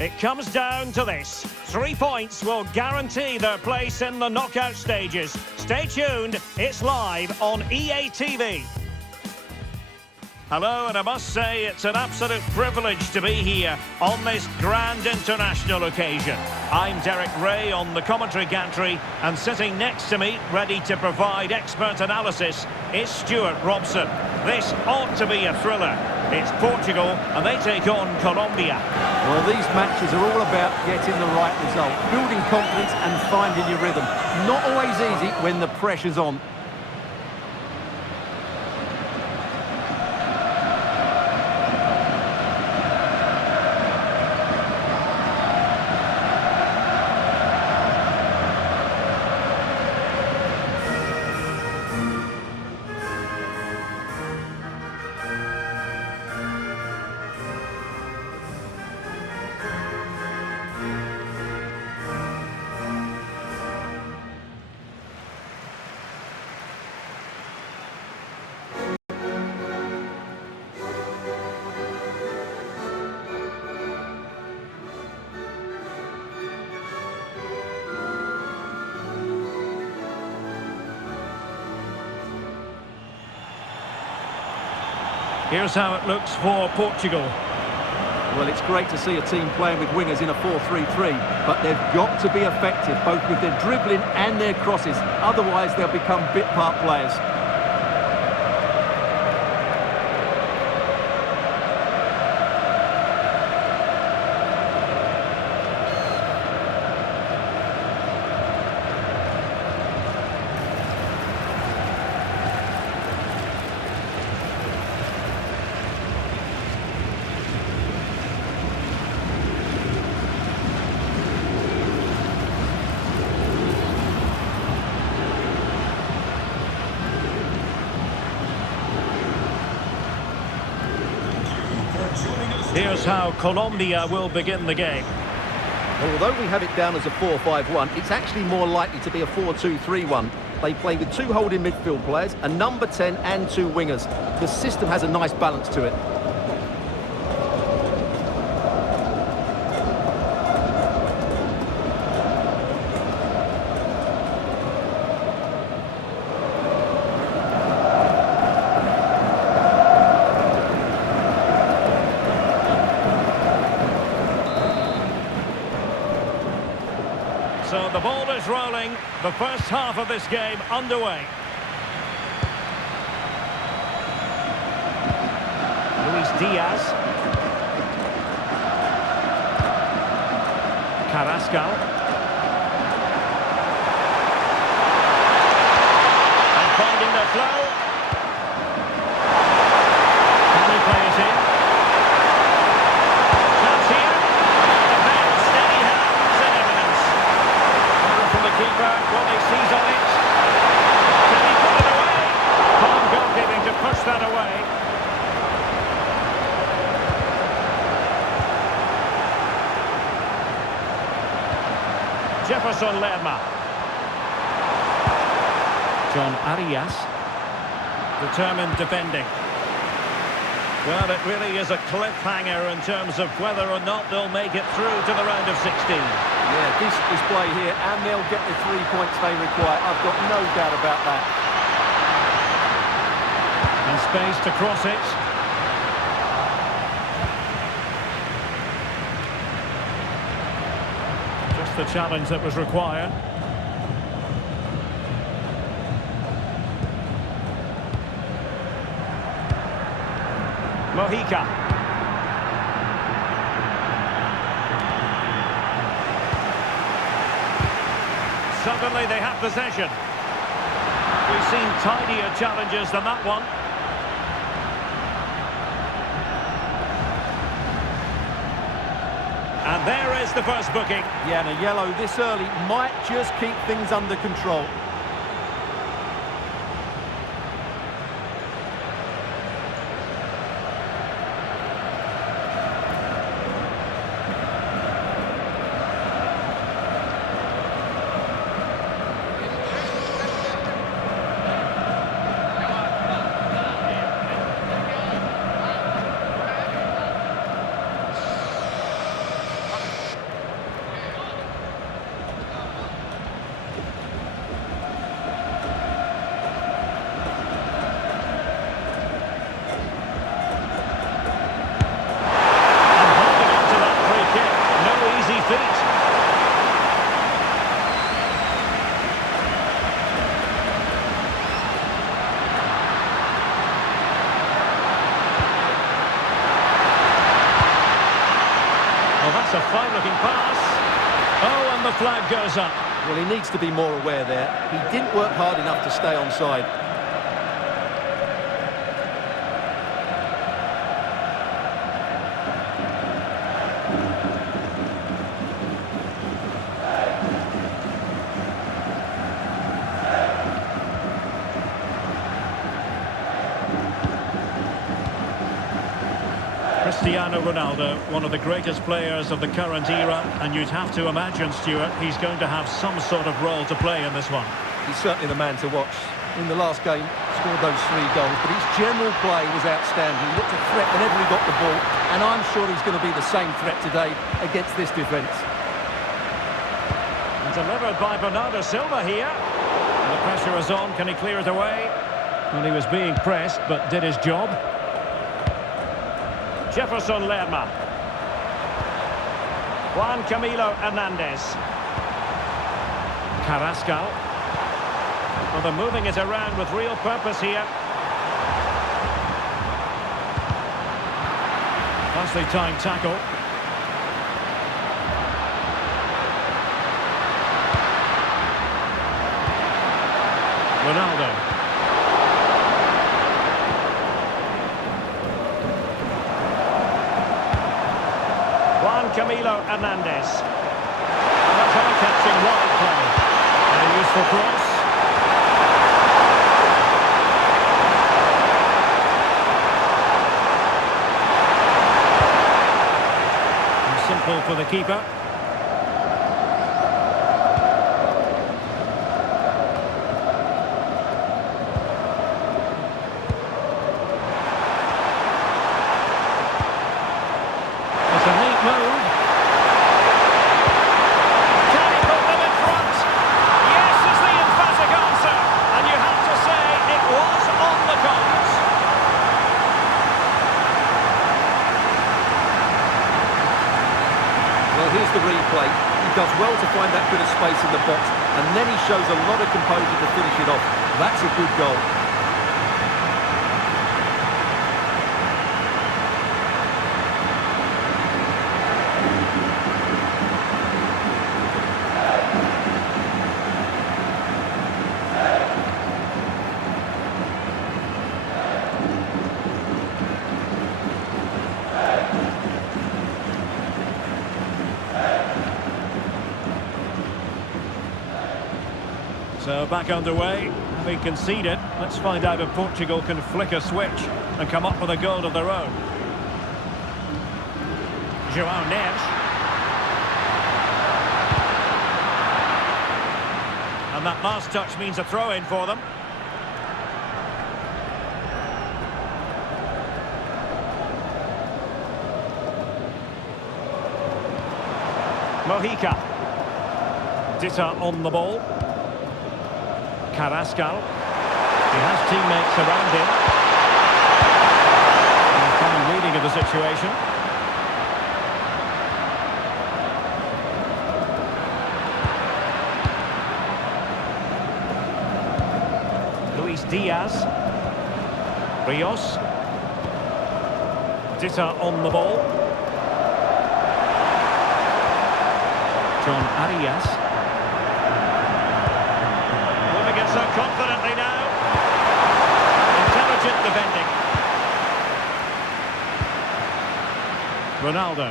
It comes down to this. 3 points will guarantee their place in the knockout stages. Stay tuned, it's live on EA TV. Hello, and I must say it's an absolute privilege to be here on this grand international occasion. I'm Derek Ray on the commentary gantry, and sitting next to me, ready to provide expert analysis, is Stuart Robson. This ought to be a thriller. It's Portugal, and they take on Colombia. Well, these matches are all about getting the right result, building confidence and finding your rhythm. Not always easy when the pressure's on. Here's how it looks for Portugal. Well, it's great to see a team playing with wingers in a 4-3-3, but they've got to be effective, both with their dribbling and their crosses. Otherwise, they'll become bit-part players. Here's how Colombia will begin the game. Although we have it down as a 4-5-1, it's actually more likely to be a 4-2-3-1. They play with 2 holding midfield players, a number 10 and 2 wingers. The system has a nice balance to it. So the ball is rolling, the first half of this game underway. Luis Diaz. Carrascal. And finding the flow. Can they play it in? Chance here. Defence, steady hands and evidence. From the keeper, what he sees on it. Can he put it away? Calm goalkeeping to push that away. Jefferson Lerma. John Arias. Determined defending. Well, it really is a cliffhanger in terms of whether or not they'll make it through to the round of 16. Yeah, decent display here, and they'll get the 3 points they require. I've got no doubt about that. And space to cross it. Just the challenge that was required. Mojica. Suddenly they have possession. We've seen tidier challenges than that one. And there is the first booking. Yeah, and a yellow this early might just keep things under control. It's a fine-looking pass. Oh, and the flag goes up. Well, he needs to be more aware there. He didn't work hard enough to stay onside. Cristiano Ronaldo, one of the greatest players of the current era, and you'd have to imagine, Stuart, he's going to have some sort of role to play in this one. He's certainly the man to watch. In the last game, scored those 3 goals, but his general play was outstanding. He looked a threat whenever he got the ball, and I'm sure he's going to be the same threat today against this defence. Delivered by Bernardo Silva here. And the pressure is on. Can he clear it away? Well, he was being pressed, but did his job. Jefferson Lerma. Juan Camilo Hernandez. Carrascal. Well, they're moving it around with real purpose here. Nicely timed tackle. Ronaldo. Juan Camilo Hernandez. And that's eye-catching wide play. And a useful cross. And simple for the keeper. It's a neat move. Can he put them in front? Yes is the emphatic answer. And you have to say it was on the cards. Well, here's the replay. He does well to find that bit of space in the box, and then he shows a lot of composure to finish it off. That's a good goal. So back underway, having conceded. Let's find out if Portugal can flick a switch and come up with a goal of their own. João Neves. And that last touch means a throw-in for them. Mojica. Dita on the ball. Carrascal. He has teammates around him. And fine reading of the situation. Luis Diaz. Rios. Dita on the ball. John Arias. So confidently now. Intelligent defending. Ronaldo.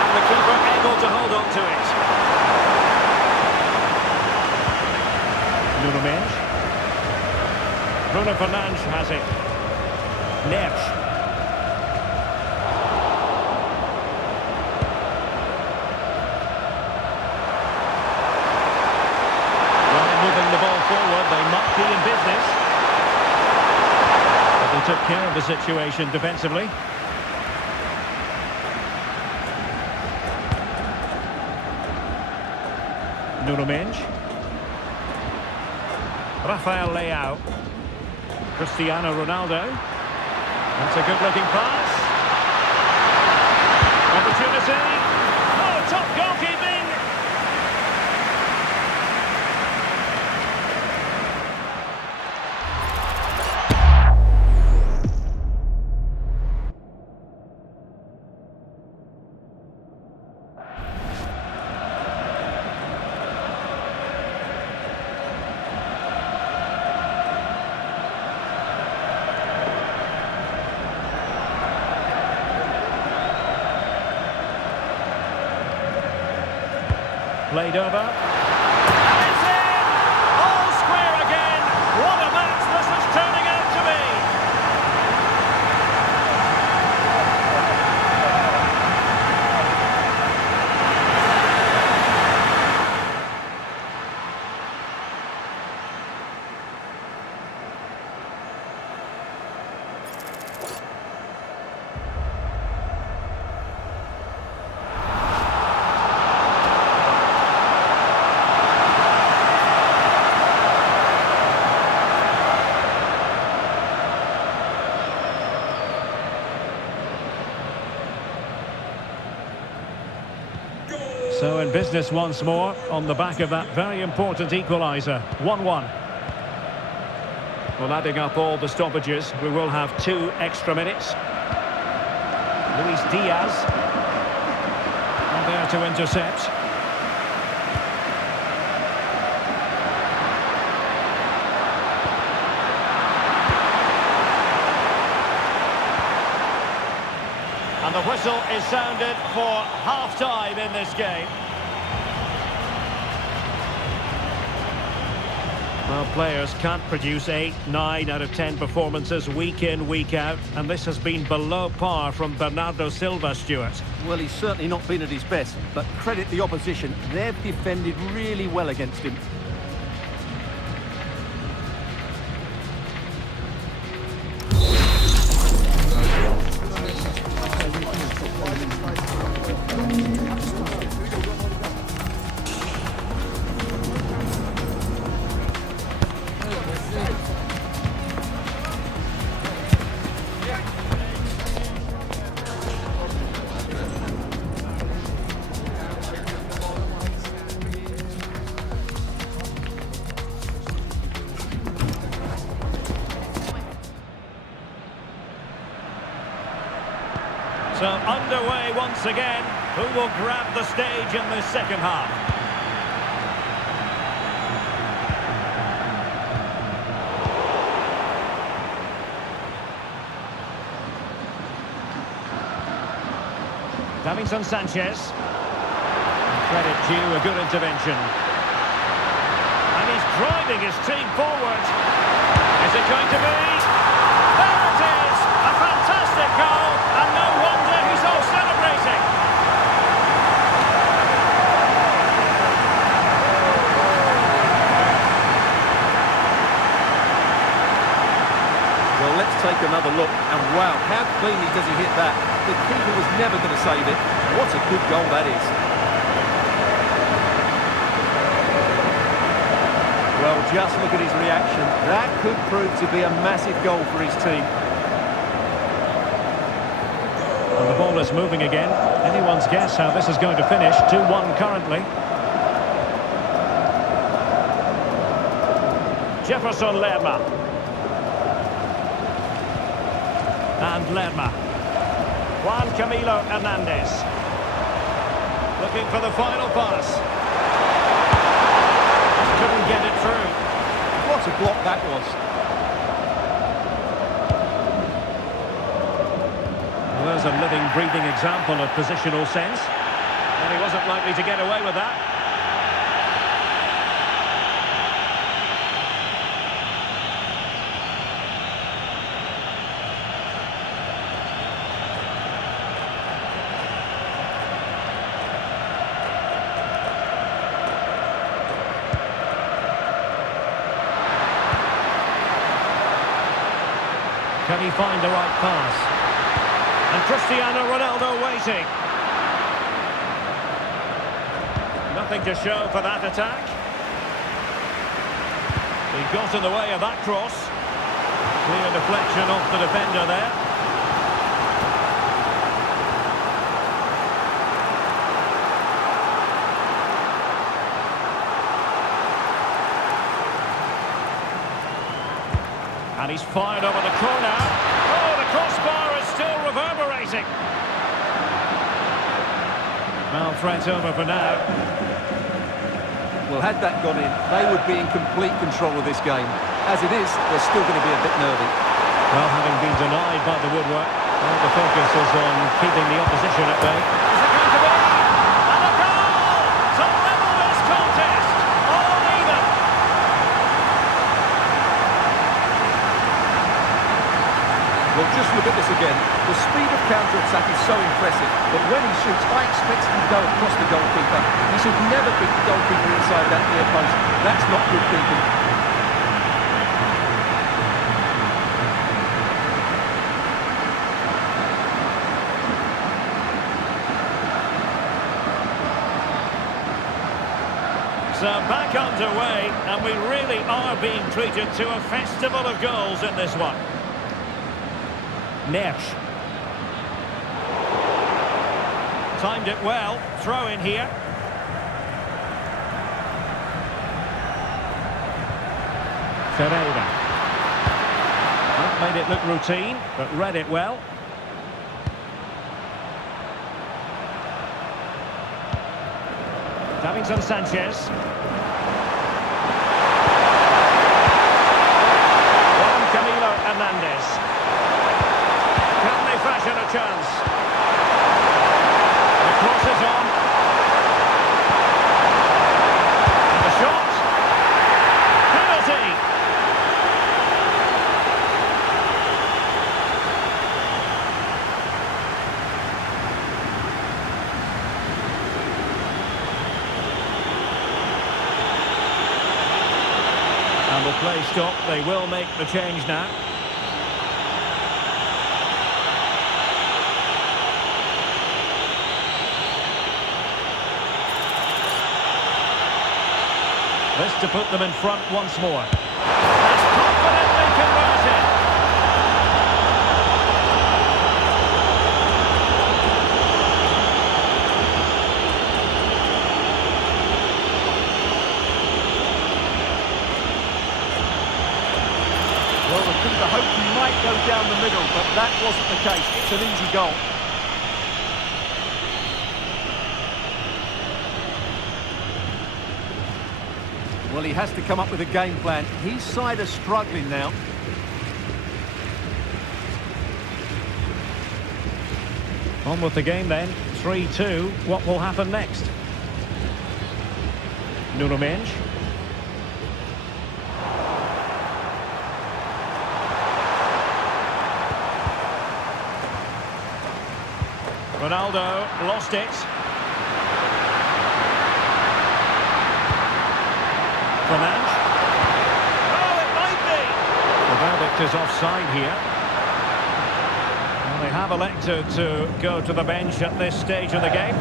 And the keeper able to hold on to it. Nuno Mendes. Bruno Fernandes has it. Neves. They might be in business. But they took care of the situation defensively. Nuno Mendes. Rafael Leao. Cristiano Ronaldo. That's a good-looking pass. Opportunity. Oh, top goalkeeping. Played over. And it's in! All square again! What a match this is turning out to be! So in business once more, on the back of that very important equaliser. 1-1. Well, adding up all the stoppages, we will have 2 extra minutes. Luis Diaz. And there to intercept. And the whistle is sounded for half-time in this game. Well, players can't produce 8, 9 out of 10 performances week in, week out, and this has been below par from Bernardo Silva, Stuart. Well, he's certainly not been at his best, but credit the opposition. They've defended really well against him. So underway once again. Who will grab the stage in this second half? Davinson Sanchez. Credit due, a good intervention. And he's driving his team forward. Is it going to be? There it is! A fantastic goal, and no wonder he's all celebrating. Well, let's take another look. And wow, how cleanly does he hit that? The keeper was never going to save it. What a good goal that is. Well, just look at his reaction. That could prove to be a massive goal for his team. And the ball is moving again. Anyone's guess how this is going to finish. 2-1 currently. Jefferson Lerma. And Lerma. Juan Camilo Hernandez. Looking for the final pass. Couldn't get it through. What a block that was. Well, there's a living, breathing example of positional sense. And he wasn't likely to get away with that. Can he find the right pass? And Cristiano Ronaldo waiting. Nothing to show for that attack. He got in the way of that cross. Clear deflection off the defender there. And he's fired over the corner. Oh, the crossbar is still reverberating. Well, threat over for now. Well, had that gone in, they would be in complete control of this game. As it is, they're still going to be a bit nervy. Well, having been denied by the woodwork, well, the focus is on keeping the opposition at bay. Is it going to be? And a goal to level Well, just look at this again. The speed of counter-attack is so impressive, but when he shoots, I expect him to go across the goalkeeper. He should never beat the goalkeeper inside that near post. That's not good thinking. So back underway, and we really are being treated to a festival of goals in this one. Neves. Timed it well. Throw in here. Ferreira. Not made it look routine, but read it well. Davinson Sanchez. Juan Camilo Hernandez. Can they fashion a chance? The cross is on. And the shot. Penalty. And the play stop. They will make the change now. This to put them in front once more. That's confidently converted. Well, the keeper hoped he might go down the middle, but that wasn't the case. It's an easy goal. Well, he has to come up with a game plan. His side are struggling now. On with the game then. 3-2. What will happen next? Nuno Mendes. Ronaldo lost it. Fernandes. Oh, it might be! The verdict is offside here. Well, they have elected to go to the bench at this stage of the game.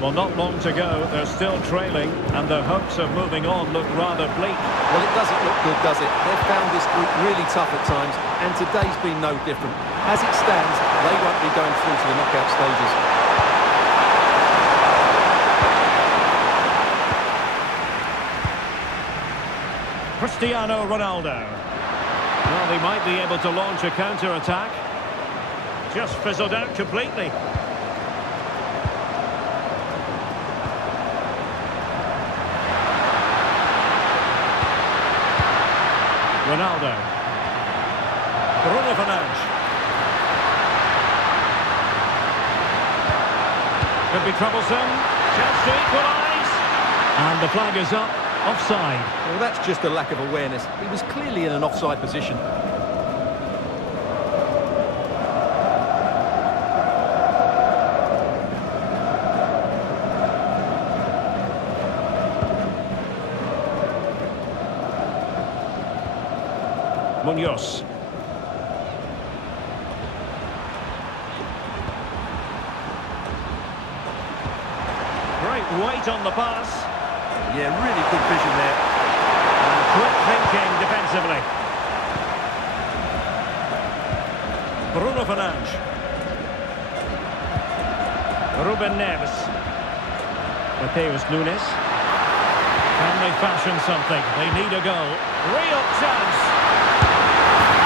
Well, not long to go. They're still trailing, and their hopes of moving on look rather bleak. Well, it doesn't look good, does it? They've found this group really tough at times, and today's been no different. As it stands, they won't be going through to the knockout stages. Cristiano Ronaldo. Well, they might be able to launch a counter-attack. Just fizzled out completely. Ronaldo. Bruno Fernandes. Could be troublesome. Chance to equalise. And the flag is up. Offside. Well, that's just a lack of awareness. He was clearly in an offside position. Munoz. Great weight on the pass. Yeah, really good vision there. And quick thinking defensively. Bruno Fernandes. Ruben Neves. Mateus Nunes. Can they fashion something? They need a goal. Real chance.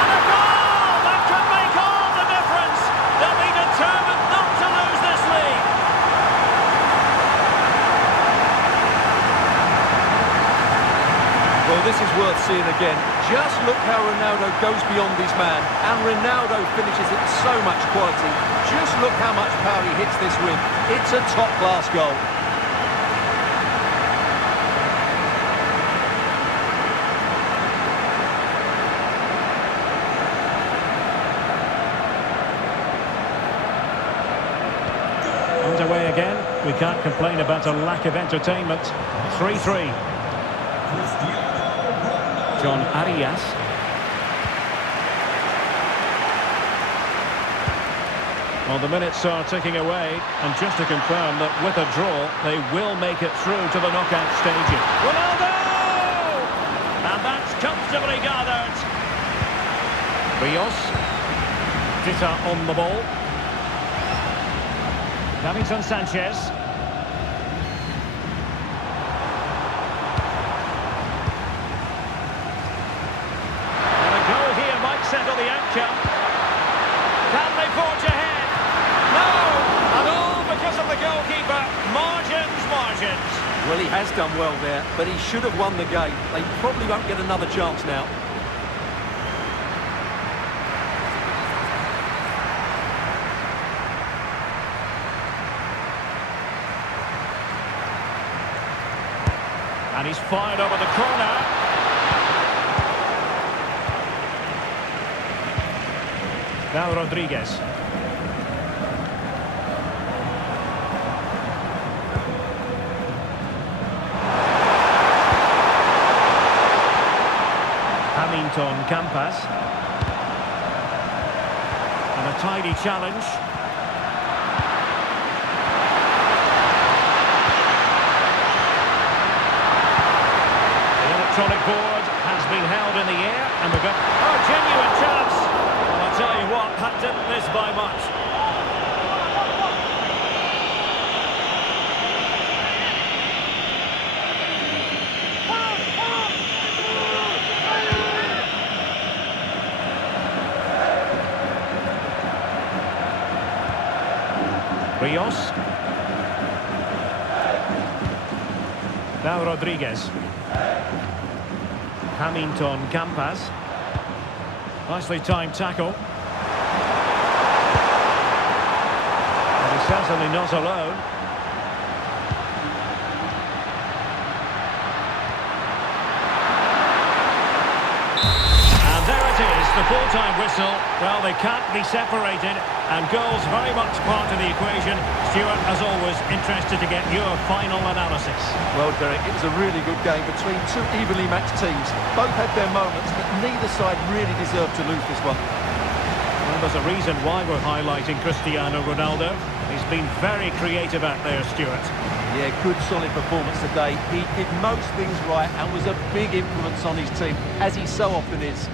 And a goal! That can make all the difference. They'll be determined not to lose this league. Well, this is worth seeing again. Just look how Ronaldo goes beyond his man, and Ronaldo finishes it with so much quality. Just look how much power he hits this with. It's a top-class goal. Underway again. We can't complain about a lack of entertainment. 3-3. John Arias. Well, the minutes are ticking away, and just to confirm that with a draw, they will make it through to the knockout stages. Ronaldo! And that's comfortably gathered. Rios. Dita on the ball. Davinson Sanchez. And a goal here might settle the outcome. Can they forge ahead? No! And all because of the goalkeeper. Margins. Well, he has done well there, but he should have won the game. They probably won't get another chance now. And he's fired over the corner. Now Rodriguez. Hamilton Campas. And a tidy challenge. Electronic board has been held in the air, and we've got genuine chance. Well, I'll tell you what, that didn't miss by much. Rios. Now Rodriguez. Hamilton Campas. Nicely timed tackle. And he's certainly not alone. And there it is, the full-time whistle. Well, they can't be separated, and goals very much part of the equation. Stuart, as always, interested to get your final analysis. Well, Derek, it was a really good game between two evenly matched teams. Both had their moments, but neither side really deserved to lose this one. Well, there's a reason why we're highlighting Cristiano Ronaldo. He's been very creative out there, Stuart. Yeah, good solid performance today. He did most things right and was a big influence on his team, as he so often is.